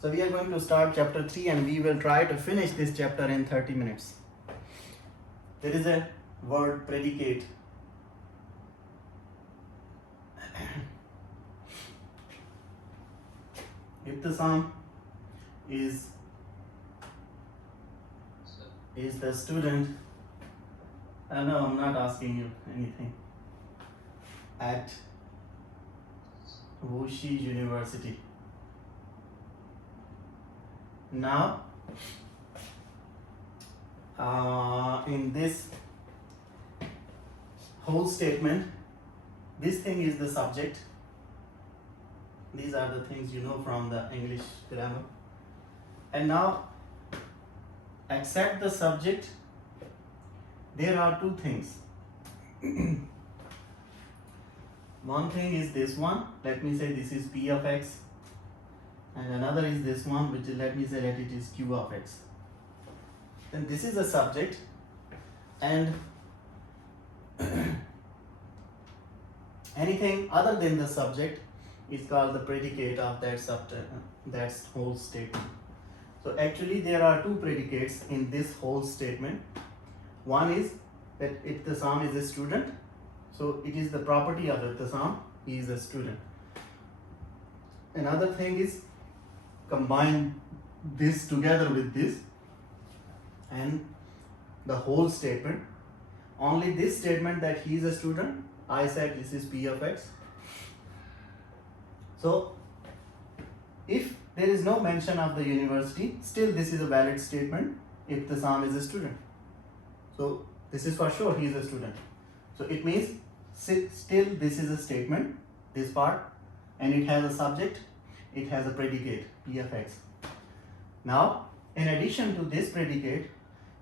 So we are going to start chapter 3 and we will try to finish this chapter in 30 minutes. There is a word predicate. Ibtisam is the student. No, I'm not asking you anything. At Wuxi University. Now, in this whole statement, this thing is the subject. These are the things you know from the English grammar. And now, except the subject, there are two things. One thing is this one. Let me say this is P of x. And another is this one, which is, let me say that it is Q of x. Then this is a subject, and anything other than the subject is called the predicate of that whole statement. So actually there are two predicates in this whole statement. One is that Ibtisam is a student, so it is the property of Ibtisam, he is a student. Another thing is combine this together with this and the whole statement. Only this statement that he is a student, I said this is P of x. So if there is no mention of the university, still this is a valid statement if Ibtisam is a student. So this is for sure he is a student. So it means still this is a statement, this part, and it has a subject, it has a predicate, P of x. Now, in addition to this predicate,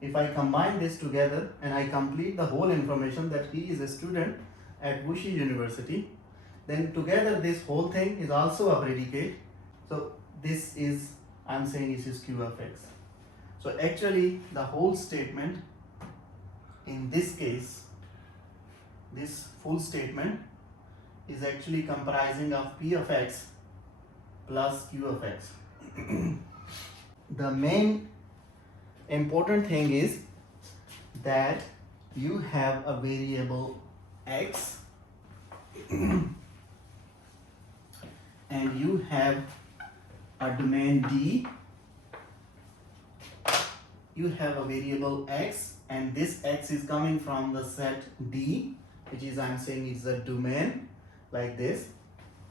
if I combine this together and I complete the whole information that he is a student at Wuxi University, then together this whole thing is also a predicate. So this is, I'm saying this is Q of x. So actually the whole statement in this case, this full statement is actually comprising of P of x plus Q of x. The main important thing is that you have a variable x and you have a domain D. You have a variable x and this x is coming from the set D, which is, I'm saying, is a domain like this,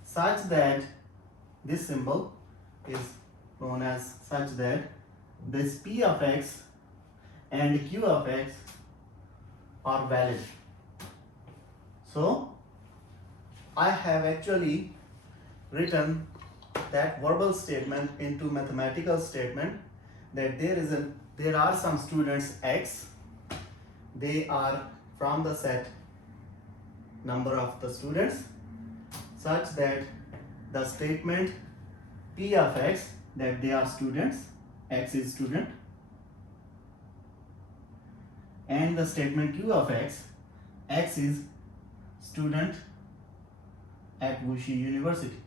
such that this symbol is known as such that this P of x and Q of x are valid. So I have actually written that verbal statement into mathematical statement that there are some students x, they are from the set number of the students, such that the statement P of x, that they are students, x is student, and the statement Q of x is student at Wuxi University.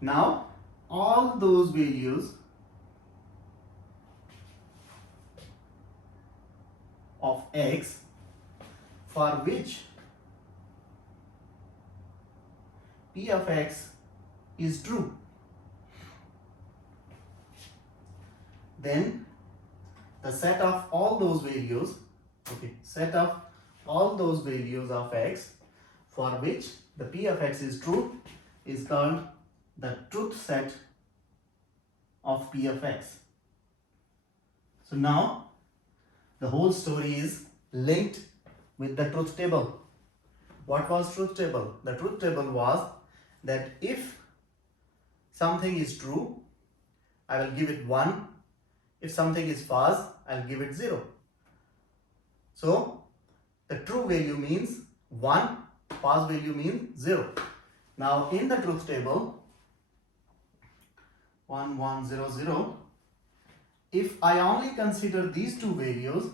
Now all those values of x for which P of x is true, then the set of all those values, set of all those values of x for which the P of x is true is called the truth set of P of x. So now the whole story is linked with the truth table. What was truth table? The truth table was that if something is true, I will give it 1. If something is false, I'll give it 0. So the true value means 1, false value means 0. Now in the truth table 1 1 0 0, if I only consider these two values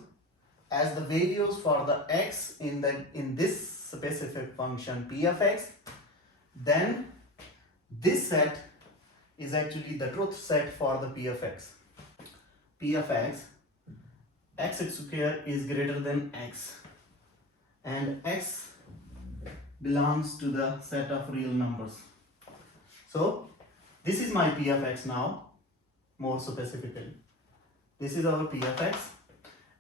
as the values for the x in this specific function P of x, then this set is actually the truth set for the p of x. P of x square is greater than x, and x belongs to the set of real numbers. So this is my p of x now, more specifically. This is our p of x,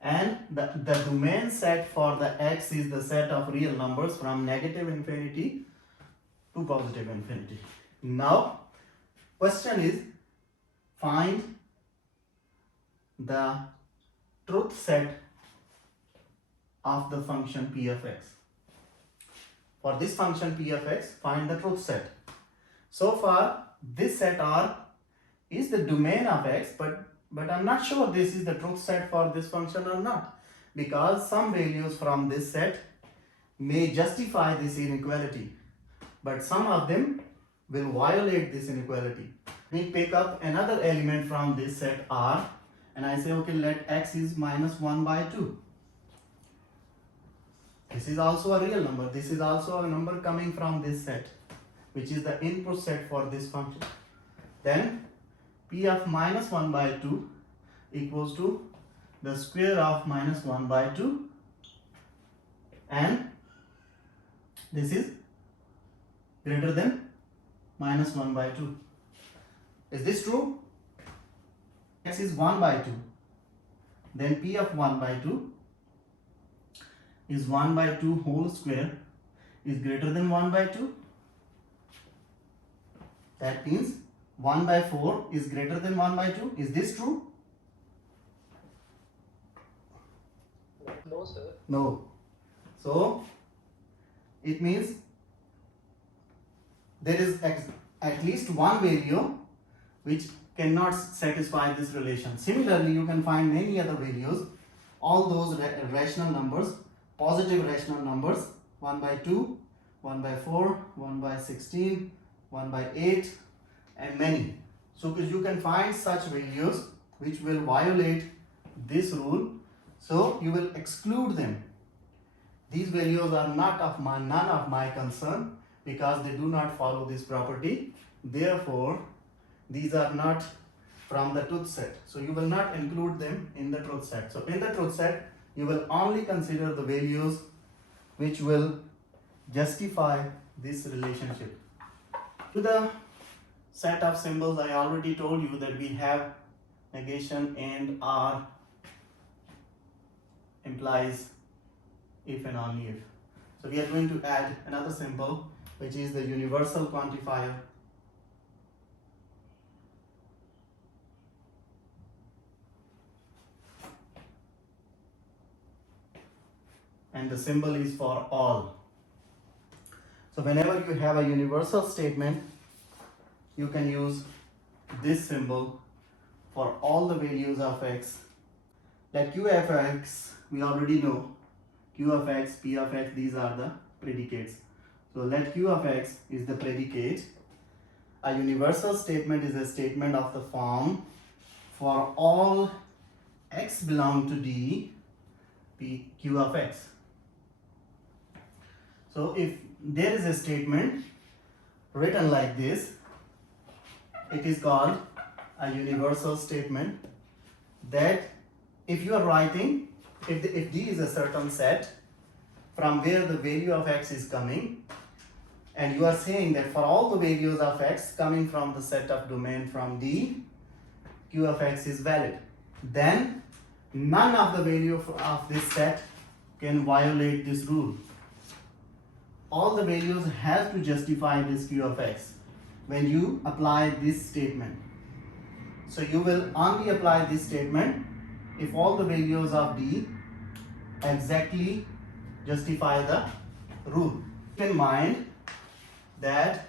and the domain set for the x is the set of real numbers from negative infinity to positive infinity. Now, question is, find the truth set of the function p of x. For this function p of x, find the truth set. So far, this set R is the domain of x, but I'm not sure this is the truth set for this function or not, because some values from this set may justify this inequality, but some of them will violate this inequality. We pick up another element from this set R, and I say, okay, let x is minus 1 by 2. This is also a real number. This is also a number coming from this set, which is the input set for this function. Then p of minus 1 by 2 equals to the square of minus 1 by 2, and this is greater than minus 1 by 2. Is this true? X is 1 by 2. Then p of 1 by 2 is 1 by 2 whole square is greater than 1 by 2. That means 1 by 4 is greater than 1 by 2. Is this true? No, sir. No. So it means there is at least one value which cannot satisfy this relation. Similarly, you can find many other values, all those rational numbers, positive rational numbers, 1 by 2, 1 by 4, 1 by 16, 1 by 8, and many. So you can find such values which will violate this rule, so you will exclude them. These values are none of my concern, because they do not follow this property. Therefore, these are not from the truth set. So you will not include them in the truth set. So in the truth set, you will only consider the values which will justify this relationship. To the set of symbols, I already told you that we have negation and or implies if and only if. So we are going to add another symbol, which is the universal quantifier. And the symbol is for all. So whenever you have a universal statement, you can use this symbol for all the values of x. Like q of x, we already know q of x, p of x, these are the predicates. So let q of x is the predicate. A universal statement is a statement of the form for all x belong to D, p q of x. So if there is a statement written like this, it is called a universal statement, that if you are writing, if D is a certain set from where the value of x is coming, and you are saying that for all the values of x coming from the set of domain from D, q of x is valid, then none of the value of this set can violate this rule. All the values have to justify this q of x when you apply this statement. So you will only apply this statement if all the values of D exactly justify the rule. Keep in mind that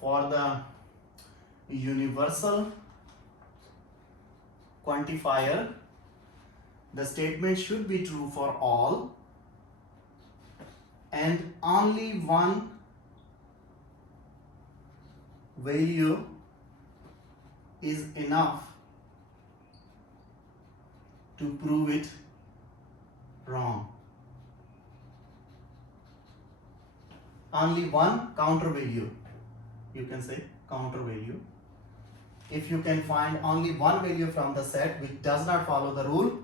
for the universal quantifier, the statement should be true for all, and only one value is enough to prove it wrong. Only one counter value, you can say counter value, if you can find only one value from the set which does not follow the rule,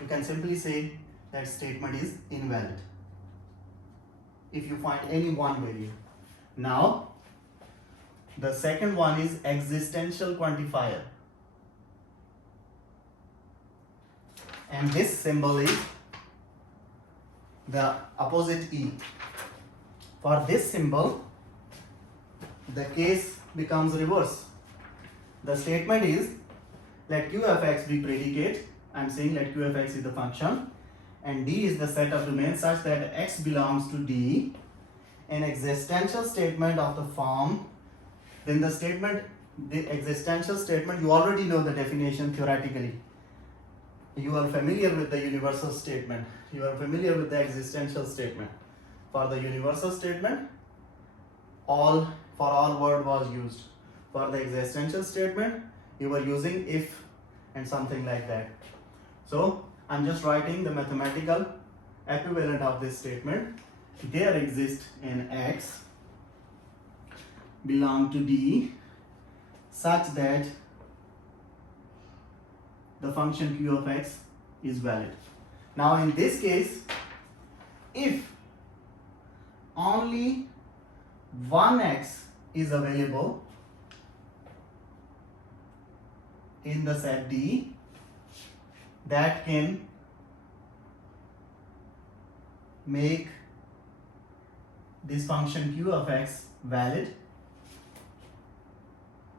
you can simply say that statement is invalid. If you find any one value. Now, the second one is existential quantifier. And this symbol is the opposite E. For this symbol, the case becomes reverse. The statement is, let q of x be predicate. I am saying let q of x is the function and D is the set of domains such that x belongs to D. An existential statement of the form, then the existential statement, you already know the definition theoretically. You are familiar with the universal statement. You are familiar with the existential statement. For the universal statement, for all word was used. For the existential statement, you were using if and something like that. So I'm just writing the mathematical equivalent of this statement. There exists an x belong to D such that the function q of x is valid. Now in this case, if only one x is available in the set D that can make this function q of x valid,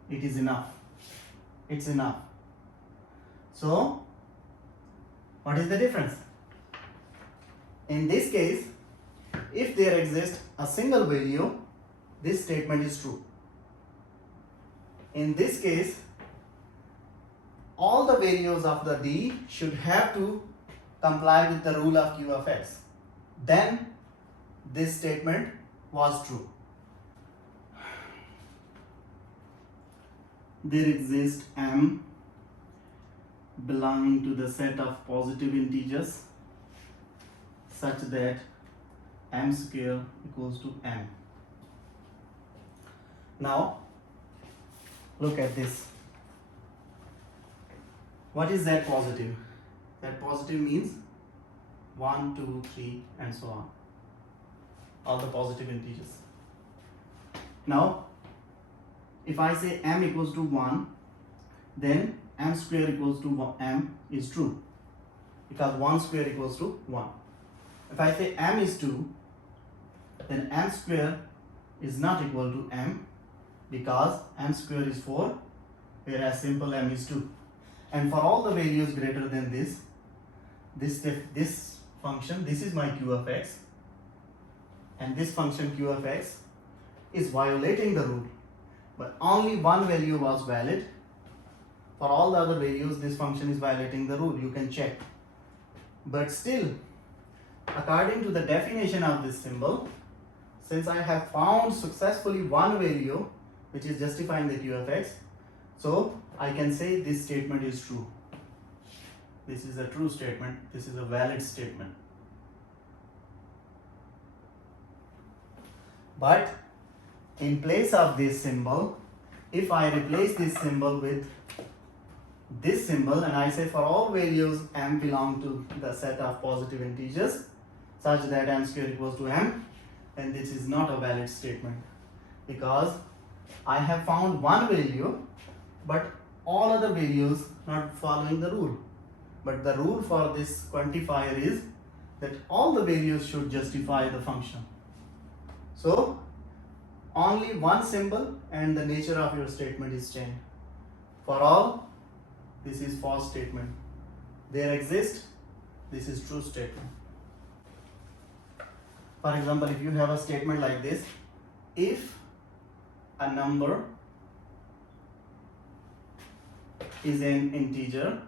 it is enough. It's enough. So, what is the difference? In this case, if there exists a single value, this statement is true. In this case, all the values of the D should have to comply with the rule of q of x. Then this statement was true. There exists M belonging to the set of positive integers such that m square equals to m. Now look at this. What is that positive? That positive means 1, 2, 3 and so on. All the positive integers. Now if I say m equals to 1, then m square equals to m is true because 1 square equals to 1. If I say m is 2, then m square is not equal to m because m square is 4 whereas simple m is 2. And for all the values greater than this function, this is my q of x, and this function q of x is violating the rule, but only one value was valid. For all the other values, this function is violating the rule. You can check. But still, according to the definition of this symbol, since I have found successfully one value which is justifying the q of x, so I can say this statement is true. This is a true statement. This is a valid statement. But in place of this symbol, if I replace this symbol with this symbol and I say for all values m belong to the set of positive integers such that m square equals to m, then this is not a valid statement because I have found one value but all other values not following the rule. But the rule for this quantifier is that all the values should justify the function. So only one symbol and the nature of your statement is changed. For all, this is false statement. There exists, this is true statement. For example, if you have a statement like this, if a number is an integer,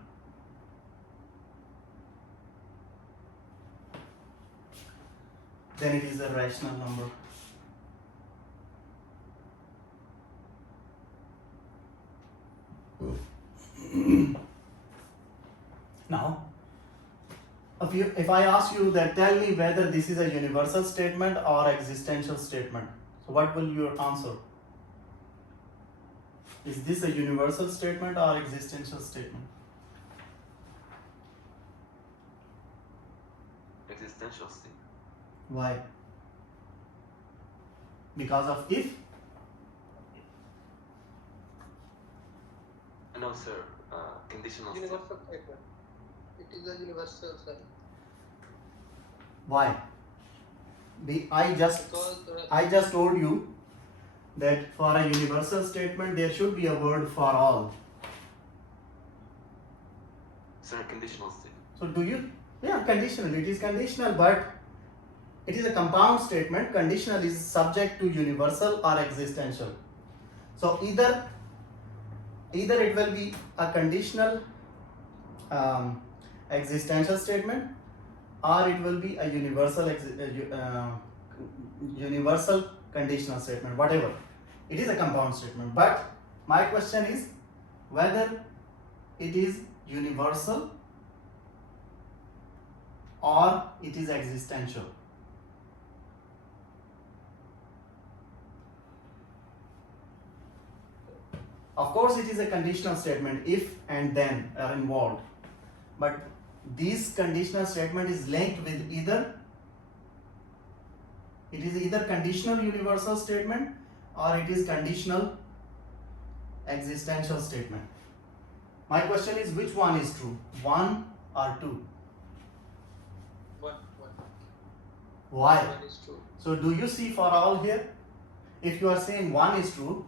then it is a rational number. Now, if I ask you that tell me whether this is a universal statement or existential statement, so what will your answer? Is this a universal statement or existential statement? Existential statement. Why? Because of if? No, sir. Conditional statement. Universal statement. It is a universal, sir. Why? I just told you that for a universal statement there should be a word for all. Sir, conditional statement. So do you? Yeah, conditional. It is conditional, but it is a compound statement. Conditional is subject to universal or existential. So either it will be a conditional existential statement, or it will be a universal conditional statement. Whatever, it is a compound statement. But my question is whether it is universal or it is existential. Of course, it is a conditional statement if and then are involved, but this conditional statement is linked with either conditional universal statement or it is conditional existential statement. My question is, which one is true, 1 or 2? One. Why? One is true. So do you see for all here? If you are saying 1 is true,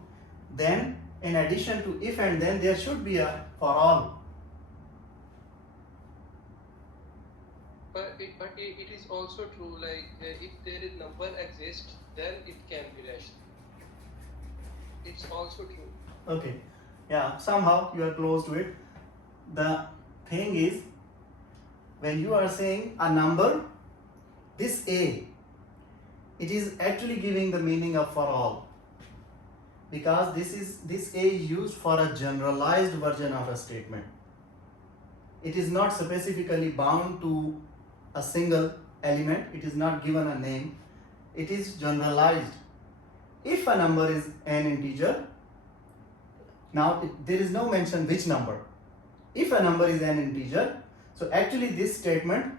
then in addition to if and then there should be a for all. But it is also true, like if there is number exists, then it can be rational. It's also true. Okay, yeah, somehow you are close to it. The thing is, when you are saying a number, this A, it is actually giving the meaning of for all, because this A is used for a generalized version of a statement. It is not specifically bound to a single element. It is not given a name. It is generalized. If a number is an integer, now there is no mention which number. If a number is an integer, so actually this statement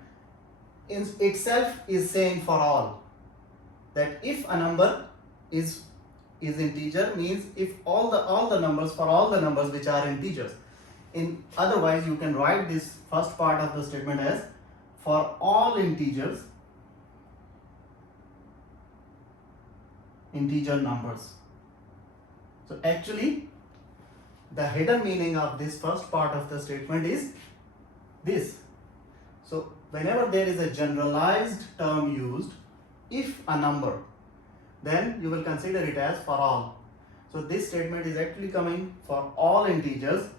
in itself is saying for all, that if a number is integer means if all the numbers, for all the numbers which are integers. In otherwise you can write this first part of the statement as for all integers, integer numbers. So actually the hidden meaning of this first part of the statement is this. So whenever there is a generalized term used, if a number, then you will consider it as for all. So this statement is actually coming for all integers.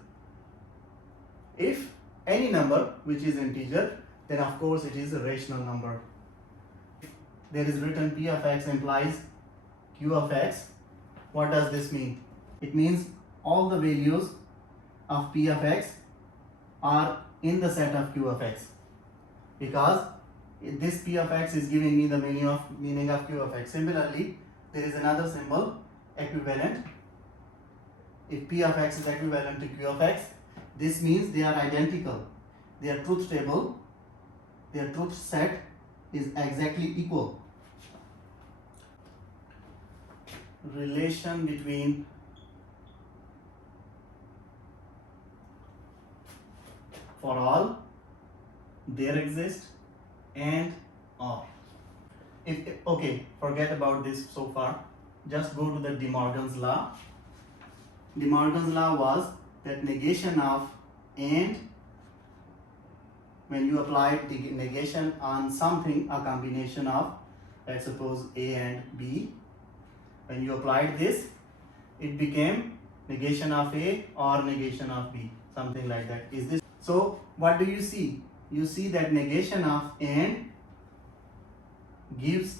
If any number which is integer, then of course it is a rational number. There is written P of x implies Q of x. What does this mean? It means all the values of P of x are in the set of Q of x, because this P of x is giving me the meaning of Q of x. Similarly, there is another symbol, equivalent. If P of x is equivalent to Q of x, this means they are identical. Their truth table, their truth set is exactly equal. Relation between for all, there exist, and or. Okay, forget about this so far. Just go to the De Morgan's law. De Morgan's law was that negation of and, when you applied the negation on something, a combination of, let's suppose A and B, when you applied this, it became negation of A or negation of B, something like that. Is this so? What do you see? You see that negation of and gives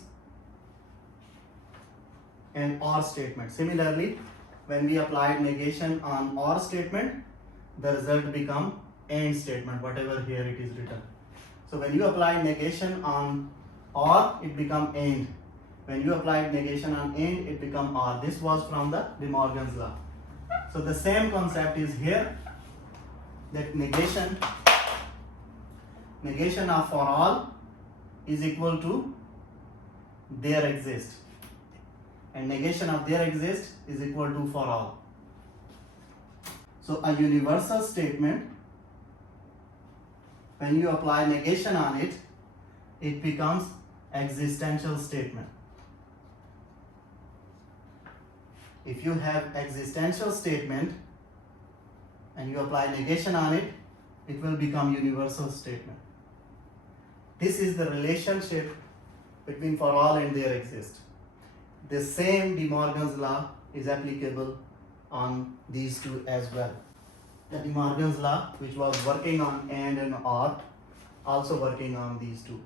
an or statement. Similarly, when we applied negation on or statement, the result become and statement, whatever here it is written. So when you apply negation on or, it become and. When you applied negation on and, it become or. This was from the De Morgan's law. So the same concept is here, that negation of for all is equal to there exist, and negation of there exist is equal to for all. So a universal statement, when you apply negation on it, it becomes existential statement. If you have existential statement and you apply negation on it, it will become universal statement. This is the relationship between for all and there exist. The same De Morgan's law is applicable on these two as well. The De Morgan's law, which was working on and or, also working on these two.